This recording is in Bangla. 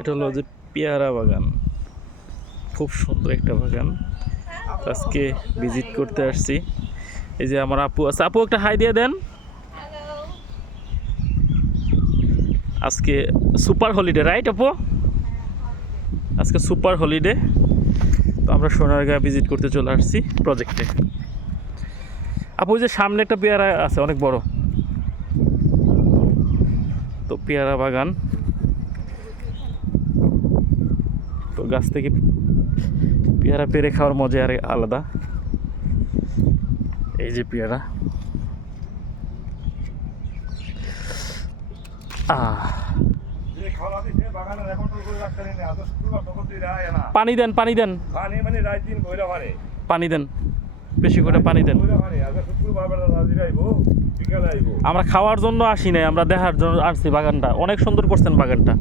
এটা হলো যে পেয়ারা বাগান, খুব সুন্দর একটা বাগান। আজকে ভিজিট করতে আসছি। এই যে আমার আপু আছে, আপু একটা হাই দিয়ে দেন। আজকে সুপার হলিডে, রাইট আপু? আজকে সুপার হলিডে, তো আমরা সোনারগাঁ ভিজিট করতে চলে আসছি প্রজেক্টে। আপু যে সামনে একটা পেয়ারা আছে অনেক বড়, তো পেয়ারা বাগান, তো গাছ থেকে পেয়ারা পেরে খাওয়ার মজা আর আলাদা। এই যে পেয়ারা, পানি দেন, পানি দেন, পানি দেন, বেশি করে পানি দেন। আমরা খাওয়ার জন্য আসি নাই, আমরা দেখার জন্য আসছি। বাগানটা অনেক সুন্দর করছেন, বাগানটা।